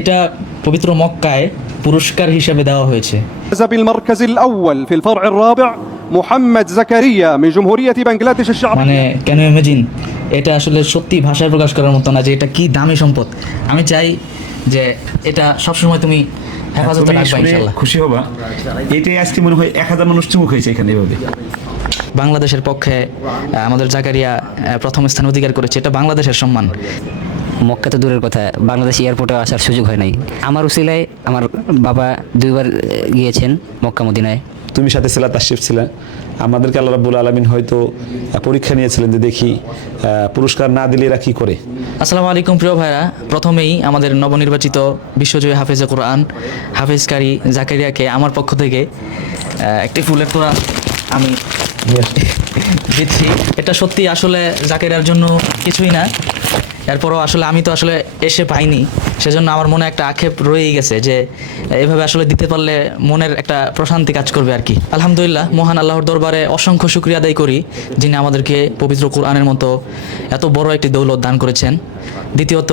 এটা পবিত্র মক্কায় পুরস্কার হিসেবে দেওয়া হয়েছে। فاز بالمركز الأول في الفرع الرابع محمد زكريا من جمهورية بنغلاديش الشعبية। মানে কেন ইমাজিন, এটা আসলে সত্যি ভাষায় প্রকাশ করার মতো না যে এটা কি দামি সম্পদ। আমি চাই যে এটা সবসময় তুমি হেফাজতে রাখবা ইনশাআল্লাহ। খুশি হবা। এটাই আজকে মনে হয় 1000 মানুষ চুমুক হয়েছে এখানে এভাবে। বাংলাদেশের পক্ষে আমাদের জাকারিয়া প্রথম স্থান অধিকার করেছে, এটা বাংলাদেশের সম্মান। মক্কা তো দূরের কথা, বাংলাদেশ এয়ারপোর্টে আসার সুযোগ হয় নাই। আমার উসিলায় আমার বাবা 2বার গিয়েছেন মক্কা মদিনায়। তুমি সাথে ছিলা, তাশরিফ ছিলা। আমাদেরকে আল্লাহ রাব্বুল আলামিন হয়তো পরীক্ষা নিয়েছিলেন যে দেখি পুরস্কার না দিলে এরা কী করে। আসসালামু আলাইকুম প্রিয় ভাইরা, প্রথমেই আমাদের নবনির্বাচিত বিশ্বজয়ী হাফেজে কোরআন হাফেজকারী জাকারিয়াকে আমার পক্ষ থেকে একটি ফুলের তোড়া আমি দিচ্ছি। এটা সত্যি আসলে জাকারিয়ার জন্য কিছুই না, এরপরও আসলে আমি তো আসলে এসে পাইনি, সেজন্য আমার মনে একটা আক্ষেপ রয়েই গেছে যে এভাবে আসলে দিতে পারলে মনের একটা প্রশান্তি কাজ করবে আর কি। আলহামদুলিল্লাহ, মহান আল্লাহর দরবারে অসংখ্য শুকরিয়া আদায় করি যিনি আমাদেরকে পবিত্র কোরআনের মতো এত বড় একটি দৌলত দান করেছেন। দ্বিতীয়ত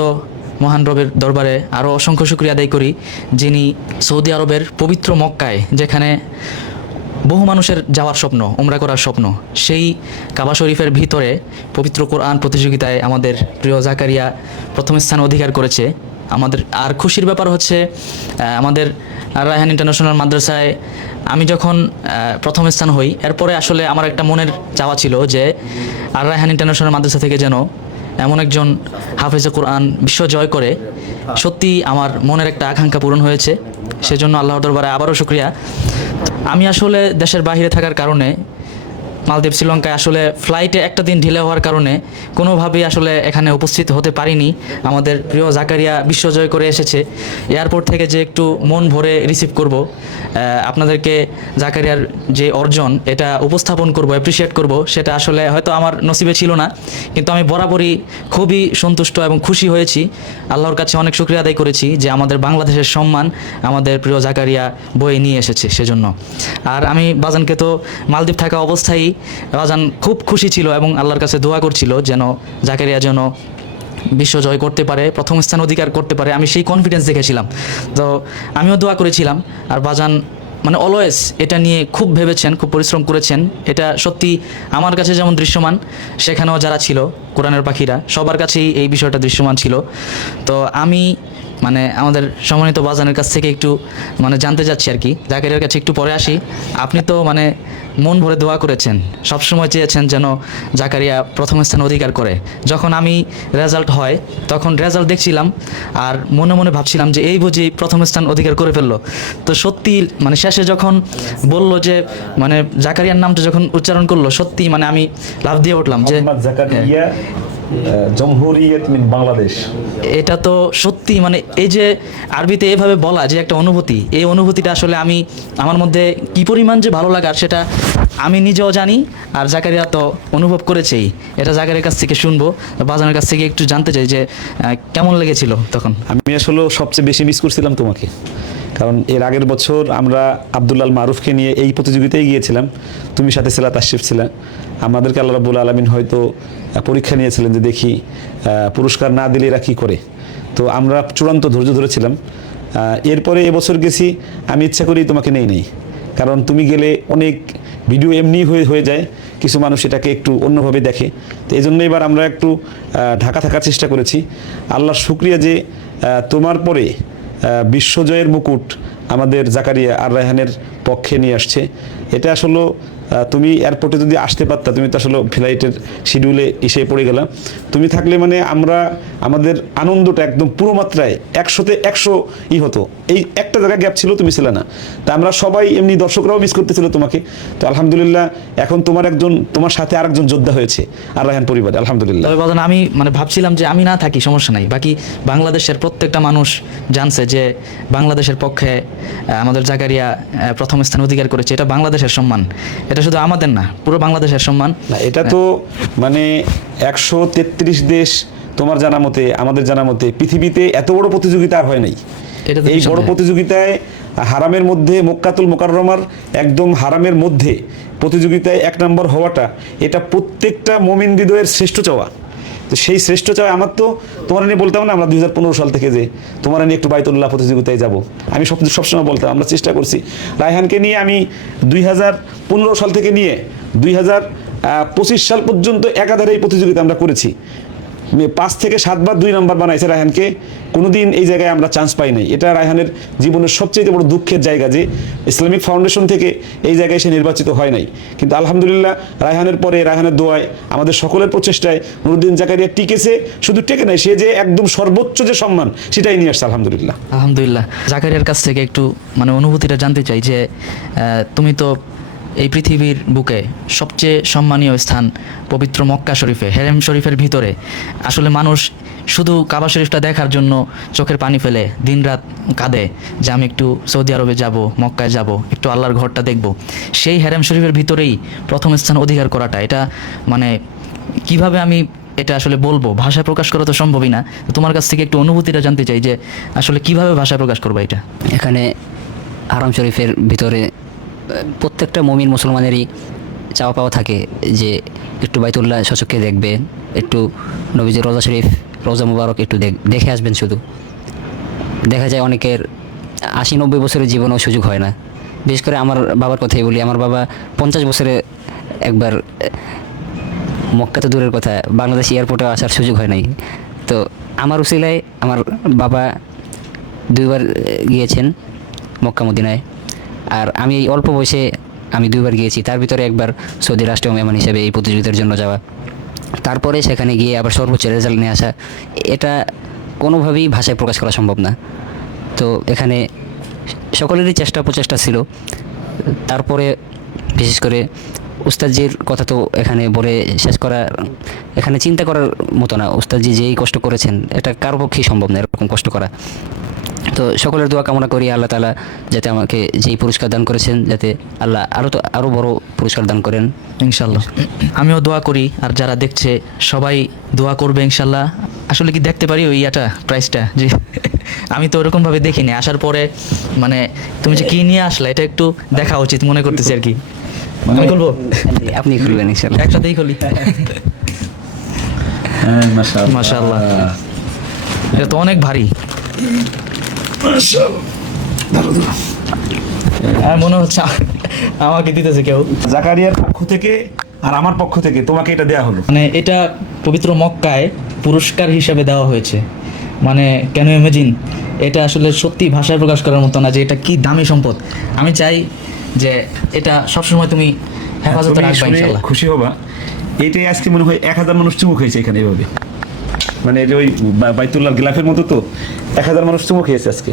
মহান রবের দরবারে আরও অসংখ্য শুকরিয়া আদায় করি যিনি সৌদি আরবের পবিত্র মক্কায়, যেখানে বহু মানুষের যাওয়ার স্বপ্ন, উমরা করার স্বপ্ন, সেই কাবা শরীফের ভিতরে পবিত্র কোরআন প্রতিযোগিতায় আমাদের প্রিয় জাকারিয়া প্রথম স্থান অধিকার করেছে। আমাদের আর খুশির ব্যাপার হচ্ছে আমাদের আর রায়হান ইন্টারন্যাশনাল মাদ্রাসায় আমি যখন প্রথম স্থান হই, এরপরে আসলে আমার একটা মনের চাওয়া ছিল যে আর রায়হান ইন্টারন্যাশনাল মাদ্রাসা থেকে যেন এমন একজন হাফেজে কোরআন বিশ্ব জয় করে। সত্যি আমার মনের একটা আকাঙ্ক্ষা পূরণ হয়েছে, সেজন্য আল্লাহর দরবারে আবারও শুকরিয়া। আমি আসলে দেশের বাইরে থাকার কারণে মালদ্বীপ শ্রীলঙ্কায় আসলে ফ্লাইটে একটা দিন ঢিলে হওয়ার কারণে কোনোভাবেই আসলে এখানে উপস্থিত হতে পারিনি। আমাদের প্রিয় জাকারিয়া বিশ্বজয় করে এসেছে, এয়ারপোর্ট থেকে যে একটু মন ভরে রিসিভ করব, আপনাদেরকে জাকারিয়ার যে অর্জন এটা উপস্থাপন করব, অ্যাপ্রিসিয়েট করব, সেটা আসলে হয়তো আমার নসিবে ছিল না, কিন্তু আমি বরাবরই খুবই সন্তুষ্ট এবং খুশি হয়েছি। আল্লাহর কাছে অনেক শুকরিয়া আদায় করেছি যে আমাদের বাংলাদেশের সম্মান আমাদের প্রিয় জাকারিয়া বয়ে নিয়ে এসেছে সেজন্য। আর আমি বাজানকে তো মালদ্বীপ থাকা অবস্থায় বাজান খুব খুশি ছিল এবং আল্লাহর কাছে দোয়া করছিল যেন জাকারিয়া যেন বিশ্ব জয় করতে পারে, প্রথম স্থান অধিকার করতে পারে। আমি সেই কনফিডেন্স দেখেছিলাম, তো আমিও দোয়া করেছিলাম। আর বাজান মানে অলওয়েজ এটা নিয়ে খুব ভেবেছেন, খুব পরিশ্রম করেছেন। এটা সত্যি আমার কাছে যেমন দৃশ্যমান, সেখানেও যারা ছিল কোরআনের পাখিরা সবার কাছেই এই বিষয়টা দৃশ্যমান ছিল। তো আমি মানে আমাদের সম্মানিত বাজানের কাছ থেকে একটু মানে জানতে যাচ্ছি আর কি, জাকারিয়ার কাছে একটু পরে আসি। আপনি তো মানে মন ভরে দোয়া করেছেন, সবসময় চেয়েছেন যেন জাকারিয়া প্রথম স্থান অধিকার করে। যখন আমি রেজাল্ট হয় তখন রেজাল্ট দেখছিলাম আর মনে মনে ভাবছিলাম যে এই বুঝি প্রথম স্থান অধিকার করে ফেললো। তো সত্যি মানে শেষে যখন বললো যে মানে জাকারিয়ার নামটা যখন উচ্চারণ করলো, সত্যি মানে আমি লাফ দিয়ে উঠলাম যে জাকারিয়া জমহুরিয়ত মিন বাংলাদেশ। এটা তো সত্যি মানে এই যে আরবিতে এভাবে বলা যে একটা অনুভূতি, এই অনুভূতিটা আসলে আমি আমার মধ্যে কী পরিমাণ যে ভালো লাগার সেটা আমি নিজেও জানি, আর জাকারিয়া তো অনুভব করেছেই। এটা জাকারিয়ার কাছ থেকে শুনবো, বাজানের কাছ থেকে একটু জানতে চাই যে কেমন লেগেছিল তখন। আমি আসলে সবচেয়ে বেশি মিস করছিলাম তোমাকে, কারণ এর আগের বছর আমরা আব্দুল্লাহ মারুফকে নিয়ে এই প্রতিযোগিতায় গিয়েছিলাম, তুমি সাথে ছিলা, তাশরিফ ছিলা। আমাদেরকে আল্লাহ রাব্বুল আলামিন হয়তো পরীক্ষা নিয়েছিলেন যে দেখি পুরস্কার না দিলে এরা কী করে। তো আমরা চূড়ান্ত ধৈর্য ধরেছিলাম। এরপরে এবছর গেছি, আমি ইচ্ছা করেই তোমাকে নেই, কারণ তুমি গেলে অনেক ভিডিও এমনি হয়ে যায়, কিছু মানুষ এটাকে একটু অন্যভাবে দেখে। তো এই জন্য এবার আমরা একটু ঢাকা থাকার চেষ্টা করেছি। আল্লাহর শুকরিয়া যে তোমার পরে বিশ্বজয়ের মুকুট আমাদের জাকারিয়া আর রায়হানের পক্ষে নিয়ে আসছে। এটা আসলে তুমি এয়ারপোর্টে যদি আসতে পারতা, তুমি তো আসলে ফ্লাইটের শিডিউলে এসে পড়ে গেলাম। তুমি থাকলে মানে আমরা আমাদের আনন্দটা একদম পুরো মাত্রায় 100তে 100 হতো। এই একটা জায়গায় গ্যাপ ছিল, তুমি ছিলে না। তা আমরা সবাই এমনি দর্শকরাও মিস করতেছিল তোমাকে। তো আলহামদুলিল্লাহ এখন তোমার সাথে আরেকজন যোদ্ধা হয়েছে আর রায়হান পরিবারে, আলহামদুলিল্লাহ। তবে বাজান আমি মানে ভাবছিলাম যে আমি না থাকি সমস্যা নাই, বাকি বাংলাদেশের প্রত্যেকটা মানুষ জানছে যে বাংলাদেশের পক্ষে আমাদের জাকারিয়া প্রথম স্থান অধিকার করেছে। এটা বাংলাদেশের সম্মান, এটা শুধু আমাদের না, পুরো বাংলাদেশের সম্মান। না, এটা তো মানে 133 দেশ, তোমার জানা মতে আমাদের জানা মতে পৃথিবীতে এত বড় প্রতিযোগিতা আর হয় নাই। এই বড় প্রতিযোগিতায় হারামের মধ্যে, মক্কাতুল মুকাররমার একদম হারামের মধ্যে প্রতিযোগিতায় 1 নম্বর হওয়াটা, এটা প্রত্যেকটা মুমিন হৃদয়ের শ্রেষ্ঠ চাওয়া। তো সেই শ্রেষ্ঠ চাই আমার তো তোমার নিয়ে বলতাম না আমরা 2015 সাল থেকে যে তোমার নিয়ে একটু বাইতুল্লাহ প্রতিযোগিতায় যাব, আমি সবসময় বলতাম আমরা চেষ্টা করছি। রায়হানকে নিয়ে আমি 2015 সাল থেকে নিয়ে 2025 সাল পর্যন্ত একাধারে এই প্রতিযোগিতা আমরা করেছি। 5 থেকে 7 বার 2 নম্বর বানাইছে রায়হানকে, কোনোদিন এই জায়গায় আমরা চান্স পাই নাই। এটা রায়হানের জীবনের সবচেয়ে বড় দুঃখের জায়গা যে ইসলামিক ফাউন্ডেশন থেকে এই জায়গায় সে নির্বাচিত হয় নাই। কিন্তু আলহামদুলিল্লাহ রায়হানের পরে রায়হানের দোয়ায় আমাদের সকলের প্রচেষ্টায় নুরুদ্দিন জাকারিয়া টিকেছে, শুধু টেকে নাই, সে যে একদম সর্বোচ্চ যে সম্মান সেটাই নিয়ে আসছে আলহামদুলিল্লাহ। আলহামদুলিল্লাহ। জাকারিয়ার কাছ থেকে একটু মানে অনুভূতিটা জানতে চাই যে তুমি তো এই পৃথিবীর বুকে সবচেয়ে সম্মানীয় স্থান পবিত্র মক্কা শরীফে, হেরেম শরীফের ভিতরে আসলে মানুষ শুধু কাবা শরীফটা দেখার জন্য চোখের পানি ফেলে দিনরাত কাঁদে যে আমি একটু সৌদি আরবে যাব, মক্কায় যাব, একটু আল্লাহর ঘরটা দেখব। সেই হেরেম শরীফের ভিতরেই প্রথম স্থান অধিকার করাটা, এটা মানে কিভাবে আমি এটা আসলে বলবো, ভাষায় প্রকাশ করা তো সম্ভবই না। তো তোমার কাছ থেকে একটু অনুভূতিটা জানতে চাই যে আসলে কিভাবে ভাষায় প্রকাশ করবো এটা। এখানে হারাম শরীফের ভিতরে প্রত্যেকটা মুমিন মুসলমানেরই চাওয়া পাওয়া থাকে যে একটু বাইতুল্লাহ সচক্ষে দেখবে, একটু নবীজির রোজা শরীফ, রোজা মুবারক একটু দেখে আসবেন। শুধু দেখা যায় অনেকের 80-90 বছরের জীবনেও সুযোগ হয় না। বিশেষ করে আমার বাবার কথাই বলি, আমার বাবা 50 বছরে একবার, মক্কা তো দূরের কথা, বাংলাদেশ এয়ারপোর্টে আসার সুযোগ হয় নাই। তো আমার উসিলায় আমার বাবা 2 বার গিয়েছেন মক্কা মদিনায়, আর আমি এই অল্প বয়সে আমি 2 বার গিয়েছি, তার ভিতরে একবার সৌদি রাষ্ট্রীয় মেহমান হিসেবে এই প্রতিযোগিতার জন্য যাওয়া, তারপরে সেখানে গিয়ে আবার সর্বোচ্চ রেজাল্ট নিয়ে আসা, এটা কোনোভাবেই ভাষায় প্রকাশ করা সম্ভব না। তো এখানে সকলেরই প্রচেষ্টা ছিল। তারপরে বিশেষ করে উস্তাদজির কথা তো এখানে বলে শেষ করা, এখানে চিন্তা করার মতো না। উস্তাদজি যেই কষ্ট করেছেন এটা কারো পক্ষেই সম্ভব না এরকম কষ্ট করা। তো সকলের দোয়া কামনা করি আল্লাহ তাআলা যাতে আমাকে যেই পুরস্কার দান করেছেন যাতে আল্লাহ আরও বড় পুরস্কার দান করেন ইনশাল্লাহ। আমিও দোয়া করি, আর যারা দেখছে সবাই দোয়া করবে ইনশাল্লাহ। আসলে কি দেখতে পারি ওই প্রাইসটা? যে আমি তো ওরকমভাবে দেখিনি, আসার পরে মানে তুমি যে কি নিয়ে আসলা এটা একটু দেখা উচিত মনে করতেছি আর কি। আমি খুলবো? আপনি খুলবেন ইনশাল্লাহ। একসাথেই খুলি। মাশাআল্লাহ, এটা তো অনেক ভারী। মনে হচ্ছে আমাকে দিতেছে কেউ। জাকারিয়ার পক্ষ থেকে আর আমার পক্ষ থেকে তোমাকে এটা দেয়া হলো। মানে এটা পবিত্র মক্কায় পুরস্কার হিসেবে দেওয়া হয়েছে। মানে কেন ইমাজিন, এটা আসলে সত্যি ভাষায় প্রকাশ করার মতো না যে এটা কি দামি সম্পদ। আমি চাই যে এটা সবসময় তুমি হেফাজতে রাখবা ইনশাআল্লাহ। খুশি হবা, এইটাই আজকে মনে হয় 1000 মানুষ চুমুক হয়েছে এখানে এভাবে, মানে এটা ওই বাইতুল্লাহর গিলাফের মতো তো 1000 মানুষ চুমুক হয়েছে আজকে।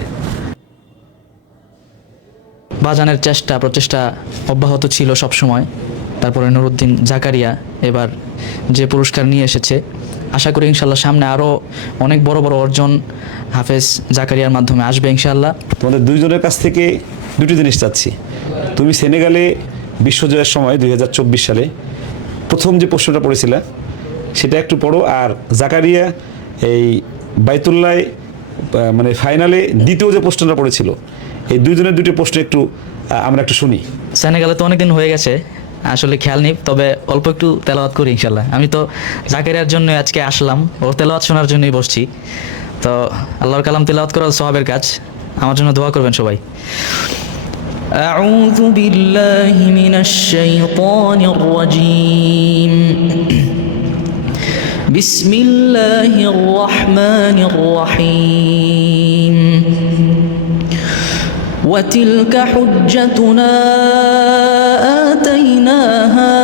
বাজানের প্রচেষ্টা অব্যাহত ছিল সব সময়। তারপরে নুরুদ্দিন জাকারিয়া এবার যে পুরস্কার নিয়ে এসেছে, আশা করি ইনশাল্লাহ সামনে আরও অনেক বড় বড় অর্জন হাফেজ জাকারিয়ার মাধ্যমে আসবে ইনশাল্লাহ। তোমাদের দুইজনের কাছ থেকে দুটি জিনিস চাচ্ছি। তুমি সেনেগালে বিশ্বজয়ের সময় 2024 সালে প্রথম যে প্রশ্নটা পড়েছিলে সেটা একটু পড়ো, আর জাকারিয়া এই বাইতুল্লায় মানে ফাইনালে দ্বিতীয় যে প্রশ্নটা পড়েছিল, এই দুইজনের দুটি প্রশ্ন একটু আমরা একটু শুনি। সেনেগালে তো অনেকদিন হয়ে গেছে, আসলে খেয়াল নেই, তবে অল্প একটু তেলাওয়াত করি ইনশাল্লাহ। আমি তো জাকারিয়ার জন্য আজকে আসলাম, ওর তেলাওয়াত শোনার জন্যই বসছি। তো আল্লাহর কালাম তেলাওয়াত করা সওয়াবের কাজ, আমার জন্য দোয়া করবেন সবাই। أعوذ بالله من الشيطان الرجيم بسم الله الرحمن الرحيم وتلك حجتنا آتيناها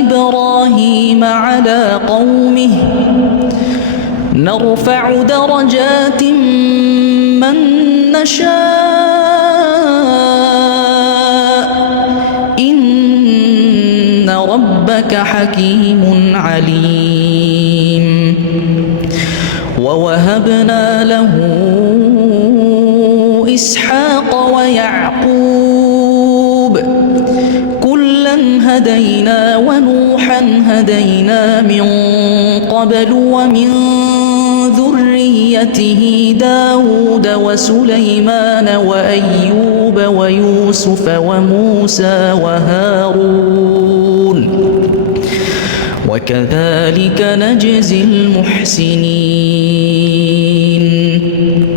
إبراهيم على قومه نرفع درجات من نشاء إن ربك حكيم عليم ووهبنا له إسحاق ويعقوب كلا هدينا ونوحا هدينا من قبل ومن ذريته داود وسليمان وأيوب ويوسف وموسى وهارون وكذلك نجزي المحسنين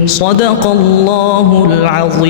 صدق الله العظيم